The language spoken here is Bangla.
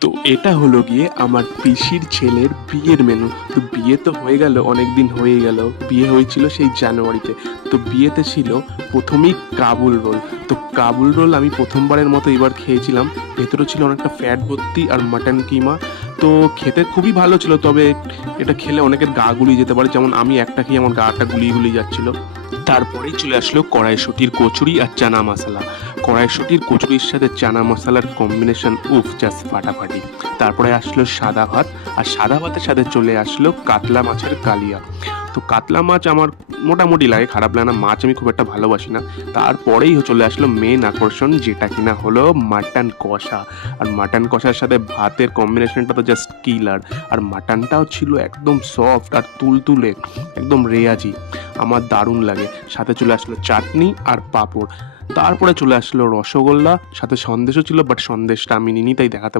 তো এটা হলো গিয়ে আমার পিসির ছেলের বিয়ের মেনু। তো বিয়ে তো হয়ে গেল, অনেক দিন হয়ে গেল। বিয়ে হয়েছিল সেই জানুয়ারিতে। তো বিয়েতে ছিল প্রথমেই কাবুল রোল। তো কাবুল রোল আমি প্রথমবারের মতো এবার খেয়েছিলাম। ভেতরে ছিল অনেকটা ফ্যাট ভর্তি আর মাটন কিমা। তো খেতে খুবই ভালো ছিল, তবে এটা খেলে অনেকের গা গুলিয়ে যেতে পারে, যেমন আমি একটা খেয়ে আমার গাটা গুলিয়ে গুলিয়ে যাচ্ছিল। তারপরেই চলে আসলো কড়াইশুঁটির কচুরি আর চানা মশলা। কড়াইশুঁটির কচুরির সাথে চানা মশলার কম্বিনেশন উফ, জাস্ট ফাটাফাটি। তারপরে আসলো সাদা ভাত, আর সাদা ভাতের সাথে চলে আসলো কাতলা মাছের কালিয়া। তো কাতলা মাছ আমার মোটামুটি লাগে, খারাপ লাগে না। মাছ আমি খুব একটা ভালোবাসি না। তারপরেই চলে আসলো মেন আকর্ষণ, যেটা কিনা হলো মাটন কষা। আর মাটন কষার সাথে ভাতের কম্বিনেশনটা তো জাস্ট কিলার। আর মাটনটাও ছিল একদম সফট আর তুলতুলে, একদম রেয়াজি। আমার দারুণ লাগে। সাথে চলে আসলো চাটনি আর পাঁপড়। তারপরে চলে আসলো রসগোল্লা, সাথে সন্দেশও ছিল, বাট সন্দেশটা আমি নিইনি, তাই দেখাতে